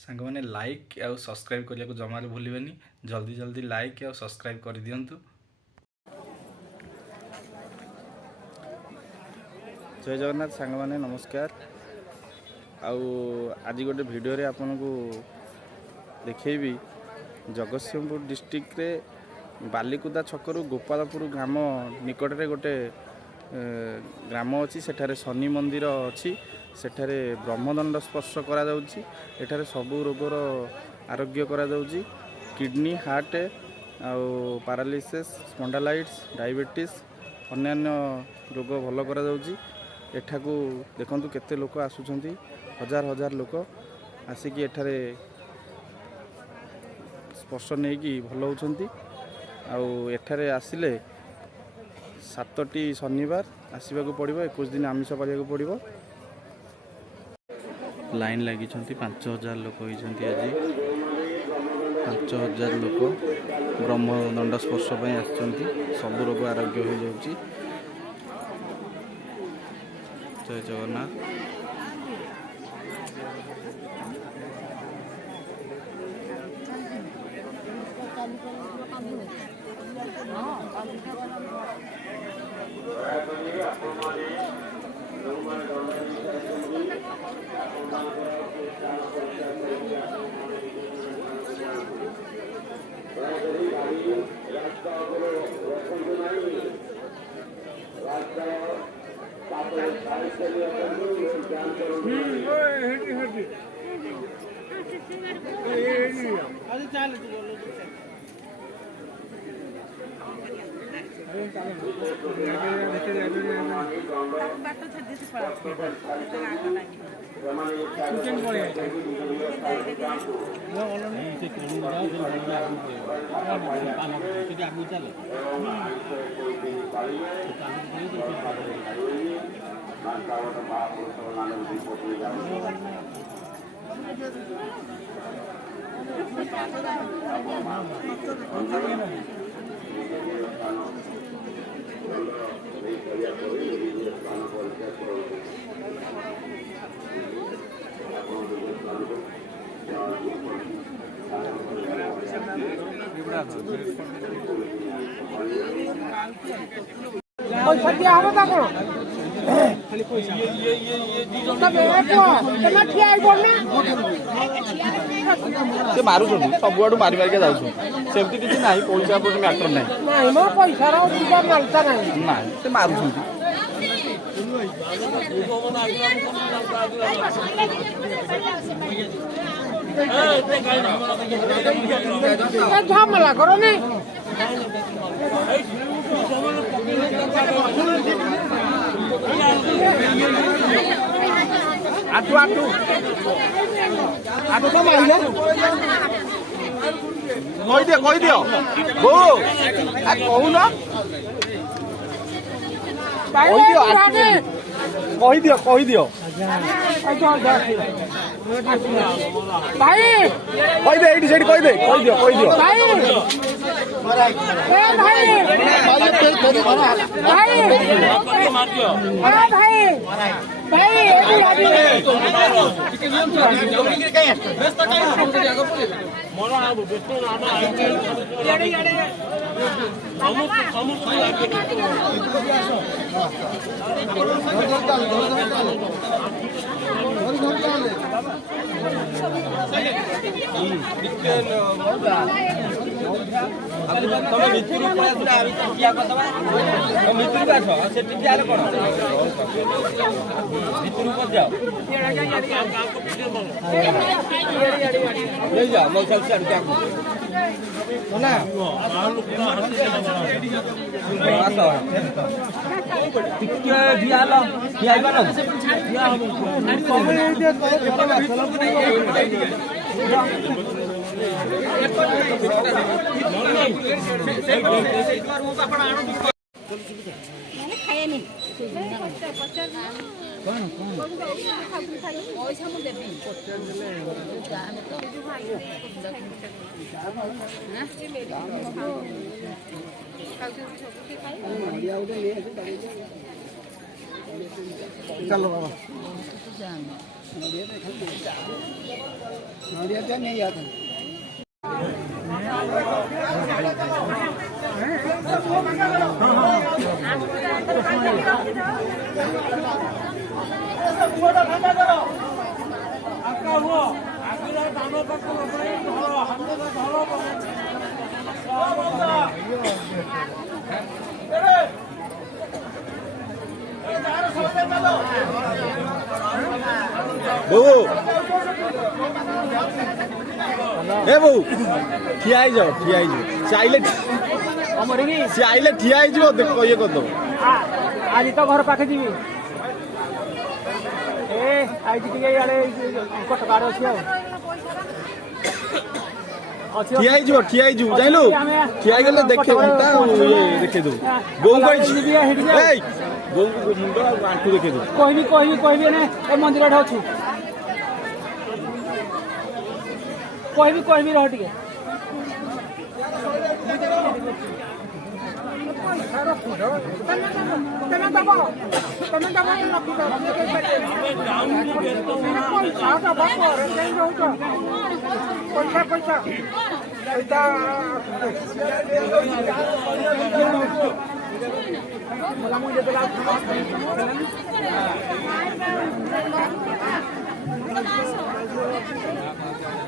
सांग मैंने लाइक आउ सब्सक्राइब करने को जमार भूलिबेनी। जल्दी जल्दी लाइक आउ सब्सक्राइब कर दियंतु। जय जगन्नाथ सांग मैंने नमस्कार। आज गोटे वीडियो रे आपन को देखेबी जगतसिंहपुर डिस्ट्रिक्ट रे बालिकुदा छकरू गोपालपुर ग्राम निकट रे गोटे ग्राम अच्छी सेठारे शनि मंदिर अच्छी सेठारे ब्रह्मदंड स्पर्श करा जाउची। एठारे सबु रोगर आरोग्य करा जाउची। किडनी हार्ट आउ पैरालिसिस स्पॉन्डालाइटिस डायबिटीज अन्यान्य रोग भल करा जाउची। एठाकू देखंतु केते लोक आसुछंती, हजार हजार लोक आसिकी एठारे स्पर्श नेकी भल होउछंती। आउ एठारे आसिले 7टी शनिवार आसवाक पड़ो, 21 दिन आमिष करिया पड़ो। लाइन लगी 5000 लोक होती। आज 5000 लोक ब्रह्मदंड स्पर्श सब रोग आरोग्य हो जाउची। जय जगन्नाथ। पैसा दिया हम कौन से मारू सब आड़ मारी मारिका जाऊँ सेमती किसी ना पैसा मैटर ना मो पैसा मालता ना से मारू झमेला करो नहीं आटू आटू आटू तो मारिले कही दियो बो कहून कही दियो भाई कही दे ये कही दियो चलो बाबा नहीं आता বউ এ বউ ঠিয়া ହେଇଯାଅ ଠିଆ ହେଇଯିବ ସେ ଆଇଲେ ଠିଆ ହେଇଯିବ ଇଏ କରିଦେବ ଆଜି ତ ଘର ପାଖେ ଯିବି ଆଜି ଟିକେ ଇଆଡେ କଟକାରେ ଅଛି ଆଉ ଠିଆ ହେଇଯିବ ଜାଣିଲୁ ଠିଆ ହେଇଗଲେ ଦେଖେଇବୁ ଦେଖେଇଦେବୁ ବୋଉଙ୍କୁ କହିଛି ଏଇ ବୋଉଙ୍କୁ ମୁଣ୍ଡ ଆଉ ଆଣ୍ଠୁ ଦେଖେଇଦେବୁ କହିବି ଏ ମନ୍ଦିର ଠି ଅଛୁ କହିବି ରହ ଟିକେ ପଇସା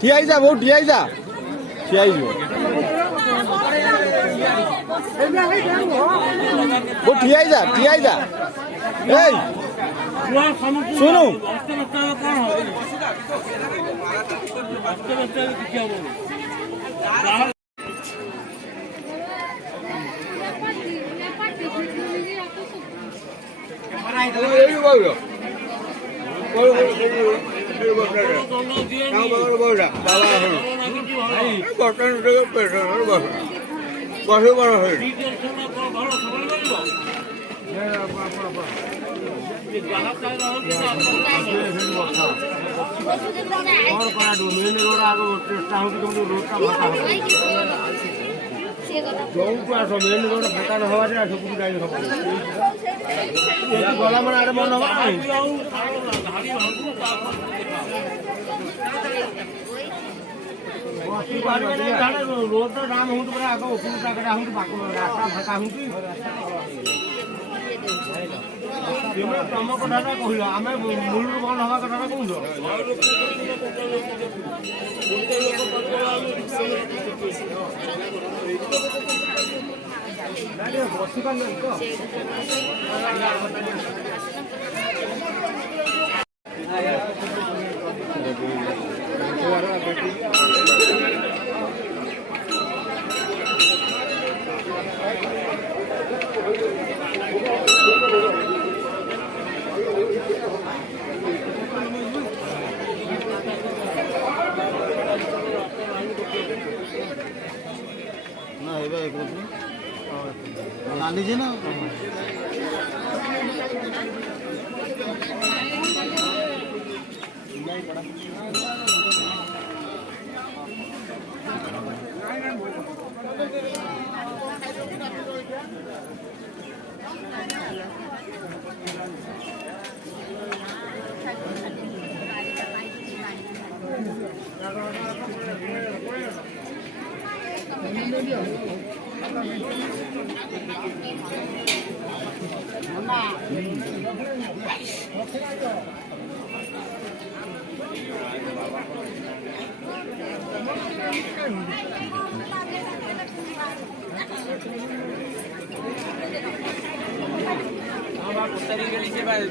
ଠିଆ ହେଇଯା ବୋଉ ଠିଆ ହେଇଯିବ ବୋଉ ଠିଆ ହେଇଯା ଏଇ ଶୁଣୁ ଯୋଉଠୁ ଆସ ମେନ୍ ରୋଡ ଫାଙ୍କା ନ ହବା ଯେ ସେପଟୁ ଯାଇ ହବ ଗଲା ମାନେ ଆଡେ ମନ ହବ ରୋଡ ଜାମ ହଉଛି ପୁରା ଆଗ ଉପରୁ ଜାଗାଟା ହଉଛି ରାସ୍ତା ଫାଙ୍କା ହଉଛି ତମ କଥାଟା କହିଲ ଆମେ ମୂଳରୁ ବନ୍ଦ ହବା କଥାଟା କହୁଛ ବସି ପାରିଲେ ତ না এবার গান্ধীজি না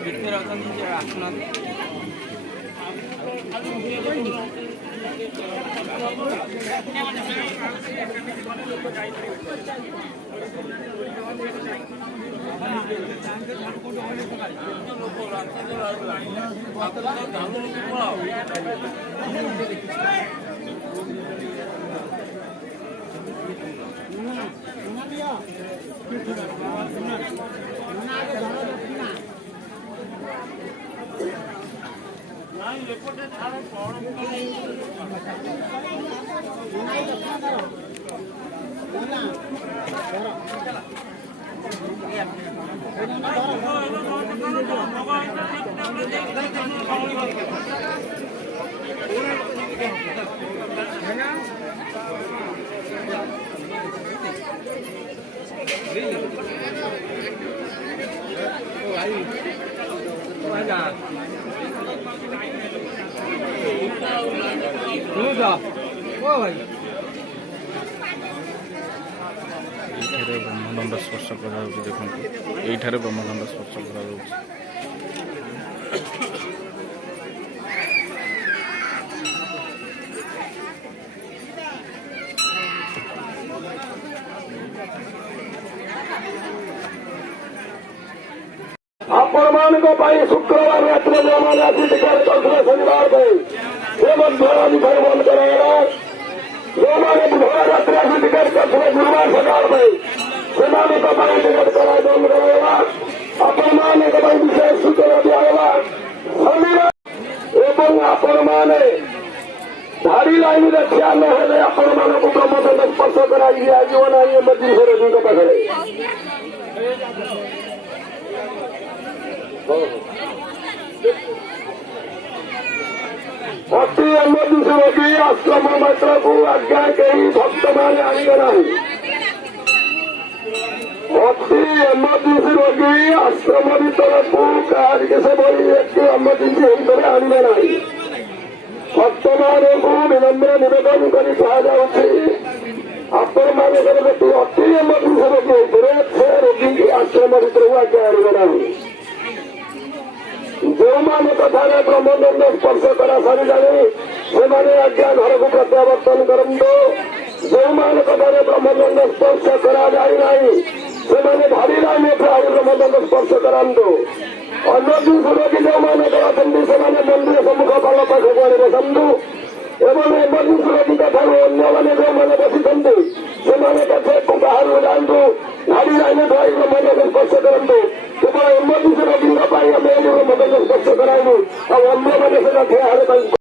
ଭିତରେ ଅଛନ୍ତି ଆସୁନାହାନ୍ତି এইଠାରେ ବ୍ରହ୍ମଦଣ୍ଡ ସ୍ପର୍ଶ କରାଯାଉଛି। ଦେଖନ୍ତୁ ଏଇଠାରେ ବ୍ରହ୍ମଦଣ୍ଡ ସ୍ପର୍ଶ କରାଯାଉଛି। ଆପଣମାନଙ୍କ ପାଇଁ ଶୁକ୍ରବାର ରାତିରେ ଯେଉଁମାନେ ଆସି ଟିକେଟ୍ କରିଥିଲେ ଶନିବାର ପାଇଁ ସେ ମଧ୍ୟ ଆଜିଠାରୁ ବନ୍ଦ କରାଗଲା। ଯେଉଁମାନେ ବୁଧବାର ରାତିରେ ଆସି ଟିକେଟ୍ କରିଥିଲେ ଗୁରୁବାର ସକାଳ ପାଇଁ ସେମାନଙ୍କ ପାଇଁ ଟିକେଟ୍ କରାଇ ବନ୍ଦ କରାଗଲା। ଆପଣମାନଙ୍କ ପାଇଁ ବିଶେଷ ସୂଚନା ଦିଆଗଲା। ଶନିବାର ଏବଂ ଆପଣମାନେ ଧାଡ଼ି ଲାଇନରେ ଠିଆ ନ ହେଲେ ଆପଣମାନଙ୍କୁ ବ୍ରହ୍ମଦଣ୍ଡ ସ୍ପର୍ଶ କରାଇ ଦିଆଯିବ ନାହିଁ। ଏମର୍ଜେନ୍ସି ରୋଗୀଙ୍କ ପାଖରେ ଅତି ଏମର୍ଜେନ୍ସି ରୋଗୀ ଆଶ୍ରମ ମାତ୍ରକୁ ଆଜ୍ଞା କେହି ଭକ୍ତମାନେ ଆଣିବେ ନାହିଁ। ଅତି ଏମର୍ଜେନ୍ସି ରୋଗୀ ଆଶ୍ରମ ଭିତରକୁ କାହାରିକେ ସେଭଳି ଏଠି ଏମର୍ଜେନ୍ସି ଭିତରେ ଆଣିବେ ନାହିଁ। ଭକ୍ତମାନଙ୍କୁ ବିନମ୍ର ନିବେଦନ କରି କୁହାଯାଉଛି ଆପଣମାନଙ୍କର ଯଦି ଅତି ଏମର୍ଜେନ୍ସି ରୋଗୀ ହୋଇଥିବେ ସେ ରୋଗୀକି ଆଶ୍ରମ ଭିତରକୁ ଆଜ୍ଞା ଆଣିବେ ନାହିଁ। ଯେଉଁମାନେ କଥାରେ ବ୍ରହ୍ମଦଣ୍ଡ ସ୍ପର୍ଶ କରା ସାରିଲାଣି ସେମାନେ ଆଜ୍ଞା ଘରକୁ ପ୍ରତ୍ୟାବର୍ତ୍ତନ କରନ୍ତୁ। ଯେଉଁମାନେ କଥାରେ ବ୍ରହ୍ମଦଣ୍ଡ ସ୍ପର୍ଶ କରାଯାଇ ନାହିଁ ସେମାନେ ଧାଡ଼ି ଲାଇନରେ ଆହୁରି ବ୍ରହ୍ମଦଣ୍ଡ ସ୍ପର୍ଶ କରାନ୍ତୁ। ଏମର୍ଜେନ୍ସି ରୋଗୀ ଯେଉଁମାନେ ଅଛନ୍ତି ସେମାନେ ମନ୍ଦିର ସମ୍ମୁଖ ପାଲ ପାଖକୁ ଆଣି ବସନ୍ତୁ ଏବଂ ଏମର୍ଜେନ୍ସି ରୋଗୀଙ୍କ ଠାରୁ ଅନ୍ୟମାନେ ଯେଉଁମାନେ ବସିଛନ୍ତି ସେମାନେ ପଛକୁ ବାହାରକୁ ଯାଆନ୍ତୁ। ଧାଡ଼ି ଲାଇନରେ ବ୍ରହ୍ମଦଣ୍ଡ ସ୍ପର୍ଶ କରନ୍ତୁ।